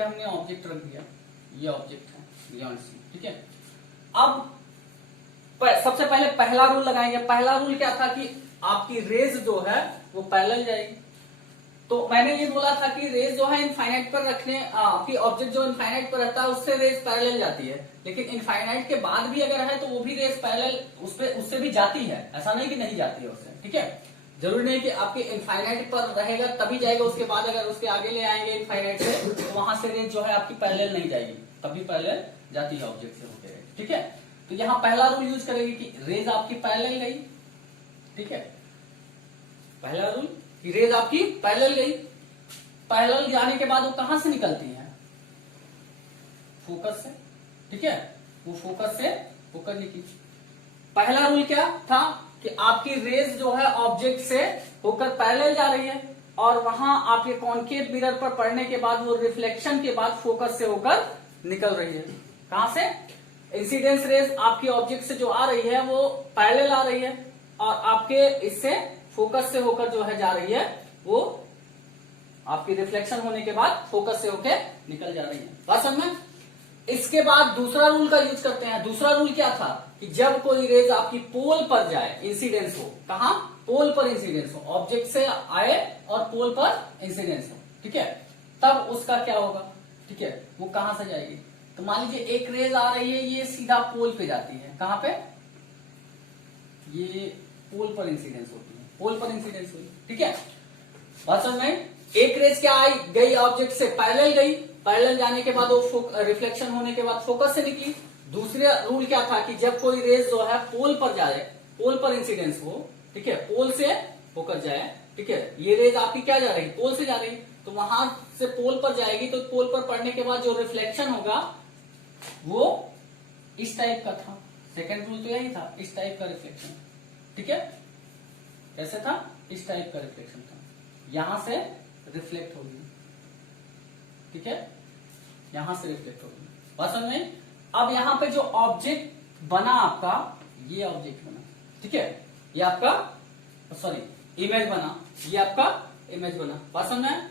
पे हमने ऑब्जेक्ट रख दिया, ये ऑब्जेक्ट है बियॉन्ड सी, ठीक है। अब सबसे पहले पहला रूल लगाएंगे। पहला रूल क्या था कि आपकी रेज जो है वो पैरेलल जाएगी। तो मैंने ये बोला था कि रेज जो है इनफाइनाइट पर रखने, आपकी ऑब्जेक्ट जो इनफाइनाइट पर रहता है उससे रेज पैरेलल जाती है, लेकिन इनफाइनाइट के बाद भी अगर है तो वो भी रेज पैरेलल उससे भी जाती है, ऐसा नहीं कि नहीं जाती है उससे, ठीक है। जरूरी नहीं कि आपके इनफाइनाइट पर रहेगा तभी जाएगा, उसके बाद अगर उसके आगे ले आएंगे इनफाइनाइट से तो वहां से रेज जो है आपकी पैरेलल नहीं जाएगी, तभी पैरेलल जाती है ऑब्जेक्ट से होकर, ठीक है। तो यहाँ पहला रूल यूज करेंगे कि रेज आपकी पैरेलल गई, ठीक है। पहला रूल कि रेज आपकी पैरेलल गई, पैरेलल जाने के बाद वो कहां से निकलती है, फोकस से, ठीक है। वो फोकस से होकर निकली। पहला रूल क्या था कि आपकी रेज जो है ऑब्जेक्ट से होकर पैरेलल जा रही है और वहां आपके कॉन्केव मिरर पर पड़ने के बाद वो रिफ्लेक्शन के बाद फोकस से होकर निकल रही है। कहां से? इंसिडेंस रेज आपकी ऑब्जेक्ट से जो आ रही है वो पैरेलल आ रही है और आपके इससे फोकस से होकर जो है जा रही है वो आपकी रिफ्लेक्शन होने के बाद फोकस से होकर निकल जा रही है। बात समझ में? इसके बाद दूसरा रूल का यूज करते हैं। दूसरा रूल क्या था कि जब कोई रेज आपकी पोल पर जाए, इंसिडेंस हो, कहा? पोल पर इंसिडेंस हो, ऑब्जेक्ट से आए और पोल पर इंसिडेंस हो, ठीक है, तब उसका क्या होगा, ठीक है, वो कहां से जाएगी। तो मान लीजिए एक रेज आ रही है, ये सीधा पोल पे जाती है, कहां पे? ये पोल पर इंसिडेंस होती है, पोल पर इंसिडेंस हुई, ठीक है। बात समझ में? एक रेज क्या आई, गई ऑब्जेक्ट से पैरेलल गई, पैरेलल जाने के बाद वो रिफ्लेक्शन होने के बाद फोकस से निकली। दूसरा रूल क्या था कि जब कोई रेज जो है पोल पर जाए, पोल पर इंसिडेंस हो, ठीक है, पोल से होकर जाए, ठीक है, ये रेज आपकी क्या जा रही है, पोल से जा रही है, तो वहां से पोल पर जाएगी तो पोल पर पड़ने के बाद जो रिफ्लेक्शन होगा वो इस टाइप का था। सेकेंड रूल तो यही था, इस टाइप का रिफ्लेक्शन, ठीक है। कैसे था? इस टाइप का रिफ्लेक्शन था, यहां से रिफ्लेक्ट होगी, ठीक है, यहां से रिफ्लेक्ट होगी। बात समझ में? अब यहां पे जो ऑब्जेक्ट बना आपका, ये ऑब्जेक्ट बना, ठीक है, ये आपका सॉरी इमेज बना, ये आपका इमेज बना। बात समझ में?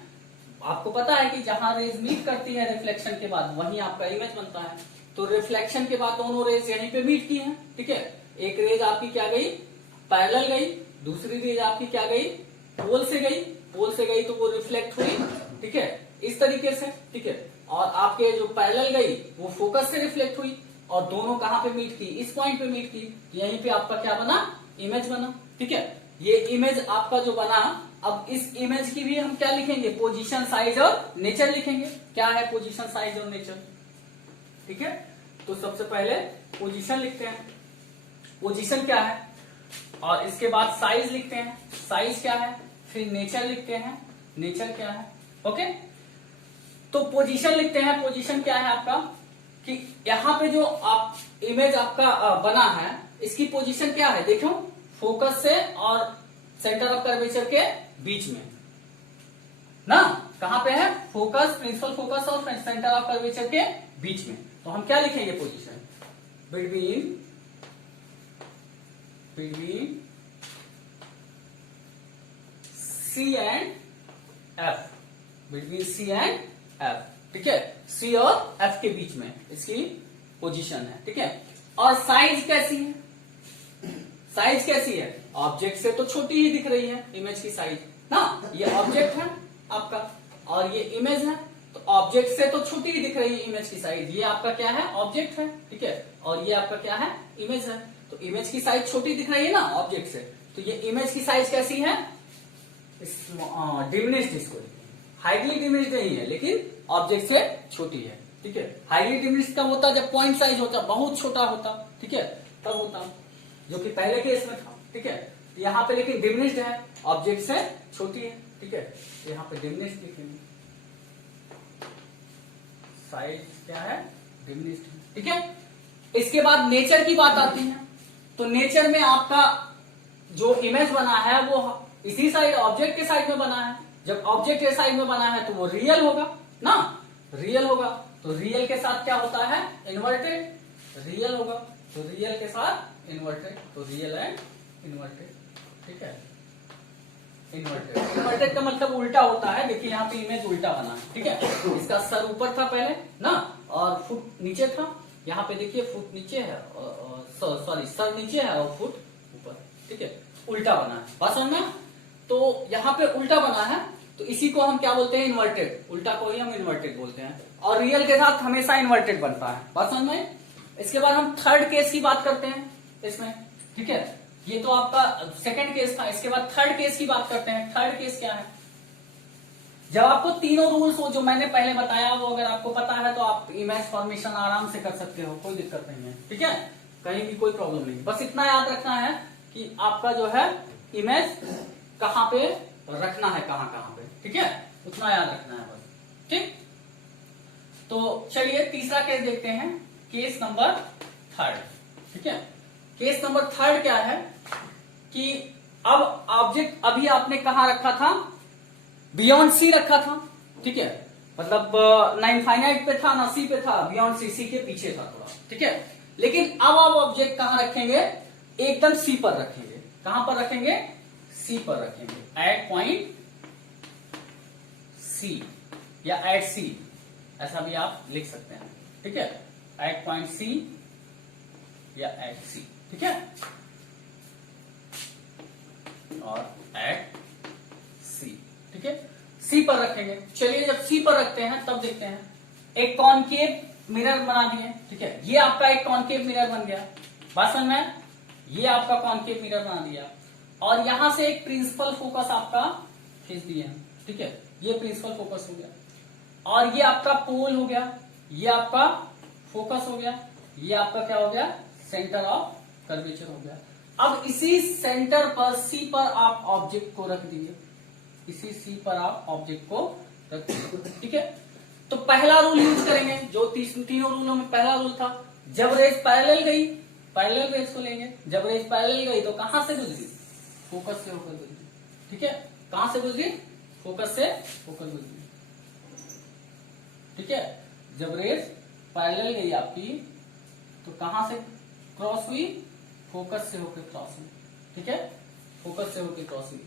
आपको पता है कि जहां रेज मीट करती है रिफ्लेक्शन के बाद वहीं आपका इमेज बनता है। तो रिफ्लेक्शन के बाद दोनों रेज यहीं पे मीट की हैं, ठीक है। एक रेज आपकी क्या गई, पैरेलल गई, दूसरी रेज आपकी क्या गई, पोल से गई, पोल से गई तो वो रिफ्लेक्ट हुई, ठीक है, इस तरीके से, ठीक है। और आपके जो पैरेलल गई वो फोकस से रिफ्लेक्ट हुई और दोनों कहां पे मीट की, इस पॉइंट पे मीट की, यहीं पे आपका क्या बना, इमेज बना, ठीक है। ये इमेज आपका जो बना, अब इस इमेज की भी हम क्या लिखेंगे, पोजीशन, साइज और नेचर लिखेंगे। क्या है पोजीशन, साइज और नेचर, ठीक है। तो सबसे पहले पोजीशन लिखते हैं, पोजीशन क्या है, और इसके बाद साइज लिखते हैं, साइज क्या है, फिर नेचर लिखते हैं, नेचर क्या है, ओके। तो पोजीशन लिखते हैं, पोजीशन क्या है आपका कि यहां पे जो आप इमेज आपका बना है इसकी पोजीशन क्या है, देखो, फोकस से और सेंटर ऑफ कर्वेचर के बीच में ना, कहां पे है, फोकस, प्रिंसिपल फोकस और सेंटर ऑफ कर्वेचर के बीच में। तो हम क्या लिखेंगे position, between C and F, between C and F, ठीक है, सी और एफ के बीच में इसकी पोजीशन है, ठीक है। और साइज कैसी है, साइज कैसी है, ऑब्जेक्ट से तो छोटी ही दिख रही है इमेज की साइज ना, ये ऑब्जेक्ट है आपका और ये इमेज है, तो ऑब्जेक्ट से तो छोटी ही दिख रही है इमेज की साइज, ये आपका क्या है, ऑब्जेक्ट है, ठीक है, और ये आपका क्या है, इमेज है। तो इमेज की साइज छोटी दिख रही है ना ऑब्जेक्ट से, तो ये इमेज की साइज कैसी है, डिमिनिश्ड, इसको हाईली डिमिनिश्ड नहीं है लेकिन ऑब्जेक्ट से छोटी है, ठीक है। हाईली डिमिनिश्ड कब होता, जब पॉइंट साइज होता, बहुत छोटा होता, ठीक है, तब होता, जो कि पहले केस में था, ठीक है। यहाँ पे लेकिन डिमिनिश्ड है, ऑब्जेक्ट से छोटी है, ठीक है, तो यहाँ पे डिमिनिश्ड लिखेंगे, साइज क्या है, डिमिनिश्ड, ठीक है। इसके बाद नेचर की बात आती है, तो नेचर में आपका जो इमेज बना है वो इसी साइड, ऑब्जेक्ट के साइड में बना है। जब ऑब्जेक्ट के साइड में बना है तो वो रियल होगा ना, रियल होगा, तो रियल के साथ क्या होता है, इन्वर्टेड, रियल होगा, तो रियल के साथ इन्वर्टेड, तो रियल एंड इन्वर्टेड, ठीक है। इन्वर्टेड का मतलब उल्टा होता है। देखिए यहाँ पे इमेज उल्टा बना है, ठीक है। इसका सर ऊपर था पहले ना, और फुट नीचे था। यहाँ पे देखिए फुट नीचे है, सॉरी सर नीचे है और फुट ऊपर, ठीक है। उल्टा बना है, बात समझ में। तो यहाँ पे उल्टा बना है, तो इसी को हम क्या बोलते हैं, इन्वर्टेड। उल्टा को ही हम इन्वर्टेड बोलते हैं, और रियल के साथ हमेशा इन्वर्टेड बनता है, बात समझ में। इसके बाद हम थर्ड केस की बात करते हैं इसमें, ठीक है। ये तो आपका सेकंड केस था। इसके बाद थर्ड केस की बात करते हैं। थर्ड केस क्या है, जब आपको तीनों रूल्स हो जो मैंने पहले बताया वो अगर आपको पता है तो आप इमेज फॉर्मेशन आराम से कर सकते हो, कोई दिक्कत नहीं है, ठीक है। कहीं भी कोई प्रॉब्लम नहीं, बस इतना याद रखना है कि आपका जो है इमेज कहां पे रखना है, कहां पे, ठीक है। उतना याद रखना है बस, ठीक। तो चलिए तीसरा केस देखते हैं, केस नंबर थर्ड, ठीक है। केस नंबर थर्ड क्या है कि अब ऑब्जेक्ट अभी आपने कहां रखा था, बियॉन्ड सी रखा था, ठीक है। मतलब ना इनफाइनाइट पे था ना सी पे था, बियॉन्ड सी के पीछे था थोड़ा, ठीक है। लेकिन अब आप ऑब्जेक्ट कहां रखेंगे, एकदम सी पर रखेंगे। कहां पर रखेंगे, सी पर रखेंगे, एट पॉइंट सी या एट सी, ऐसा भी आप लिख सकते हैं, ठीक है। एट पॉइंट सी या एट सी, ठीक है, और एट सी, ठीक है। सी पर रखेंगे। चलिए जब सी पर रखते हैं तब देखते हैं, एक कॉनकेव मिरर बना दिए, ठीक है। ये आपका एक कॉनकेव मिरर बन गया, बात समझ में। ये आपका कॉनकेव मिरर बना दिया, और यहां से एक प्रिंसिपल फोकस आपका खींच दिए हैं, ठीक है। ये प्रिंसिपल फोकस हो गया, और ये आपका पोल हो गया, ये आपका फोकस हो गया, ये आपका क्या हो गया, सेंटर ऑफ कर्वेचर हो गया। अब इसी सेंटर पर सी पर आप ऑब्जेक्ट को रख दीजिए, इसी सी पर आप ऑब्जेक्ट को रख दीजिए, ठीक है। तो पहला रूल यूज करेंगे, जो तीनों रूलों में पहला रूल था, जब रेस पैरेलल गई, पैरेलल रेस को लेंगे। जब रेस पैरेलल गई तो कहां से गुजरी, फोकस से होकर गुजरी, ठीक है। कहां से गुजरी, फोकस से होकर गुजरी, ठीक है। जब रेस पैरेलल गई आपकी तो कहां से क्रॉस हुई, फोकस से होकर क्रॉस हुई, ठीक है। फोकस से होकर क्रॉस हुई,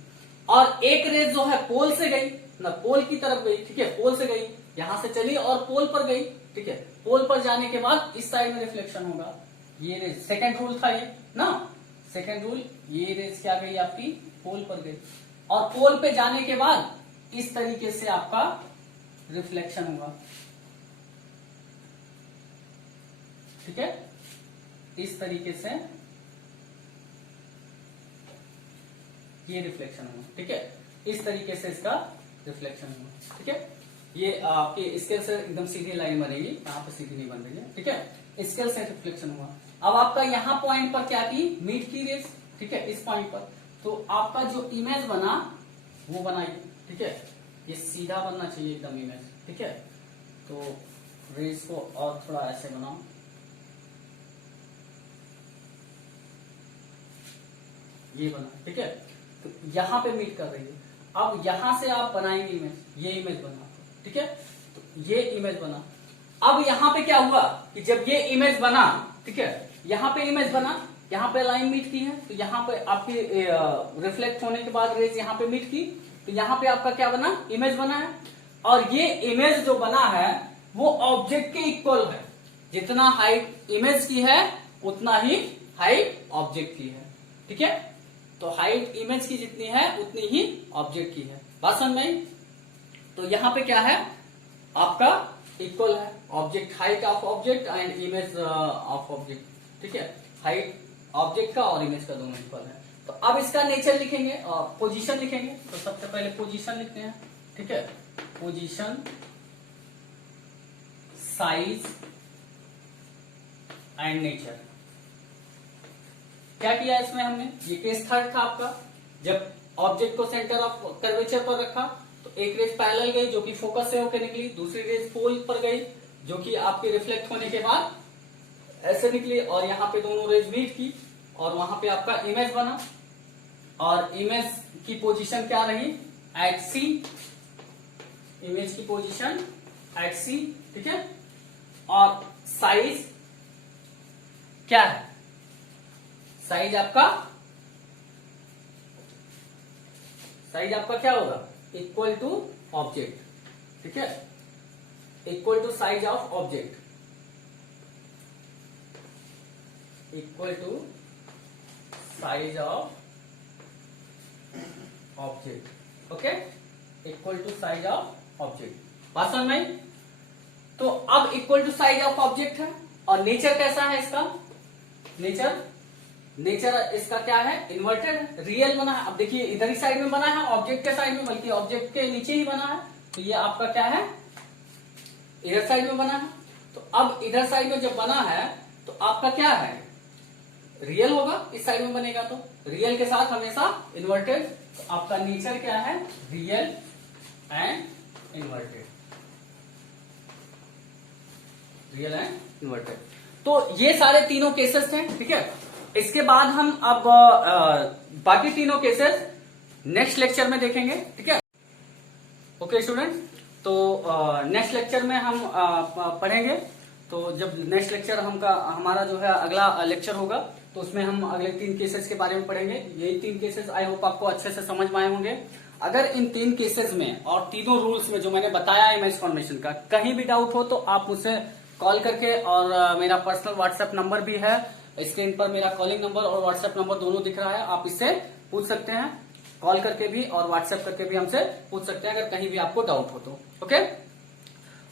और एक रेस जो है पोल से गई ना, पोल की तरफ गई, ठीक है। पोल से गई, यहां से चली और पोल पर गई, ठीक है। पोल पर जाने के बाद इस साइड में रिफ्लेक्शन होगा, ये रेस, सेकेंड रूल था ये ना, सेकेंड रूल। ये रेस क्या गई आपकी, पोल पर गई, और पोल पे जाने के बाद इस तरीके से आपका रिफ्लेक्शन होगा, ठीक है। इस तरीके से ये रिफ्लेक्शन होगा, ठीक है। इस तरीके से इसका रिफ्लेक्शन होगा, ठीक है। ये आपके स्केल से एकदम सीधी लाइन बनेगी, यहाँ पे सीधी नहीं बन रही है, ठीक है। स्केल से रिफ्लेक्शन हुआ। अब आपका यहाँ पॉइंट पर क्या की, मीट की रेस, ठीक है, इस पॉइंट पर। तो आपका जो इमेज बना वो बनाइए, ठीक है। ये सीधा बनना चाहिए एकदम इमेज, ठीक है। तो रेस को और थोड़ा ऐसे बनाओ, ये बना, ठीक है। तो यहां पे मीट कर रही है। अब यहां से आप बनाएंगे इमेज, ये इमेज बना, ठीक है। तो ये इमेज बना। अब यहां पे क्या हुआ कि जब ये इमेज बना, ठीक है, यहां पे इमेज बना, यहां पे लाइन मीट की है, तो यहां पे आपकी रिफ्लेक्ट होने के बाद रेज यहां पे मीट की, तो यहां पे आपका क्या बना, इमेज बना है। और ये इमेज जो बना है वो ऑब्जेक्ट के इक्वल है, जितना हाइट इमेज की है उतना ही हाइट ऑब्जेक्ट की है, ठीक है। तो हाइट इमेज की जितनी है उतनी ही ऑब्जेक्ट की है, बात समझ में। तो यहां पे क्या है, आपका इक्वल है, object, height of object and image of object, ठीक है। हाइट ऑब्जेक्ट का और इमेज का दोनों इक्वल है। तो अब इसका नेचर लिखेंगे और पोजीशन लिखेंगे। तो सबसे पहले पोजीशन लिखते हैं, ठीक है। Position, size and nature. क्या किया इसमें हमने, ये केस थर्ड था आपका, जब ऑब्जेक्ट को सेंटर ऑफ कर्वेचर पर रखा तो एक रेज पैरेलल गई जो कि फोकस से होकर निकली, दूसरी रेज पोल पर गई जो कि आपके रिफ्लेक्ट होने के बाद ऐसे निकली, और यहाँ पे दोनों रेज मीट की, और वहां पे आपका इमेज बना। और इमेज की पोजीशन क्या रही, एट सी, इमेज की पोजीशन एट सी, ठीक है। और साइज क्या है, साइज आपका साइज आपका क्या होगा, इक्वल टू ऑब्जेक्ट, ठीक है, equal to size of object, equal to size of object, okay, equal to size of object. बात समझ में आई? तो अब equal to size of object है, और नेचर कैसा है इसका, नेचर इसका क्या है, इन्वर्टेड, रियल बना है। अब देखिए इधर ही साइड में बना है, ऑब्जेक्ट के साइड में, बल्कि ऑब्जेक्ट के नीचे ही बना है, तो ये आपका क्या है, इधर साइड में बना है। तो अब इधर साइड में जब बना है तो आपका क्या है, रियल होगा, इस साइड में बनेगा तो रियल के साथ हमेशा इन्वर्टेड। तो आपका नेचर क्या है, real and inverted, real and inverted. तो ये सारे तीनों केसेस थे, ठीक है। इसके बाद हम अब बाकी तीनों केसेस नेक्स्ट लेक्चर में देखेंगे, ठीक है। ओके स्टूडेंट, तो नेक्स्ट लेक्चर में हम पढ़ेंगे। तो जब नेक्स्ट लेक्चर हमारा जो है अगला लेक्चर होगा, तो उसमें हम अगले 3 केसेस के बारे में पढ़ेंगे। यही 3 केसेस आई होप आपको अच्छे से समझ में आए होंगे। अगर इन 3 केसेस में और तीनों रूल्स में जो मैंने बताया इमेज फॉर्मेशन का कहीं भी डाउट हो, तो आप मुझसे कॉल करके, और मेरा पर्सनल व्हाट्सएप नंबर भी है स्क्रीन पर, मेरा कॉलिंग नंबर और व्हाट्सएप नंबर दोनों दिख रहा है, आप इससे पूछ सकते हैं, कॉल करके भी और व्हाट्सएप करके भी हमसे पूछ सकते हैं अगर कहीं भी आपको डाउट हो तो, ओके।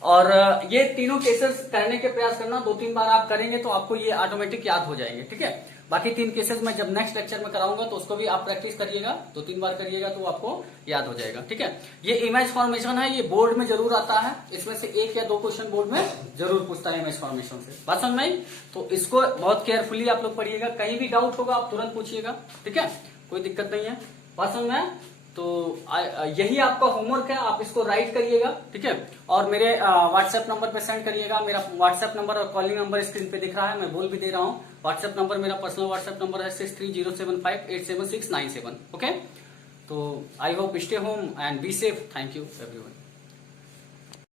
और ये तीनों केसेस करने के प्रयास करना, 2-3 बार आप करेंगे तो आपको ये ऑटोमेटिक याद हो जाएंगे, ठीक है। बाकी 3 केसेस में जब नेक्स्ट लेक्चर में कराऊंगा तो उसको भी आप प्रैक्टिस करिएगा, 2-3 बार करिएगा तो आपको याद हो जाएगा, ठीक है। ये इमेज फॉर्मेशन है, ये बोर्ड में जरूर आता है, इसमें से 1 या 2 क्वेश्चन बोर्ड में जरूर पूछता है इमेज फॉर्मेशन से। बात समझ में आई? तो इसको बहुत केयरफुली आप लोग पढ़िएगा, कहीं भी डाउट होगा आप तुरंत पूछिएगा, ठीक है, कोई दिक्कत नहीं है। बात समझ में आया? तो यही आपका होमवर्क है, आप इसको राइट करिएगा, ठीक है। और मेरे व्हाट्सएप नंबर पे सेंड करिएगा। मेरा व्हाट्सएप नंबर और कॉलिंग नंबर स्क्रीन पे दिख रहा है, मैं बोल भी दे रहा हूँ। व्हाट्सएप नंबर मेरा पर्सनल व्हाट्सएप नंबर है 6307587697, ओके। तो I hope stay home and be safe. Thank you everyone.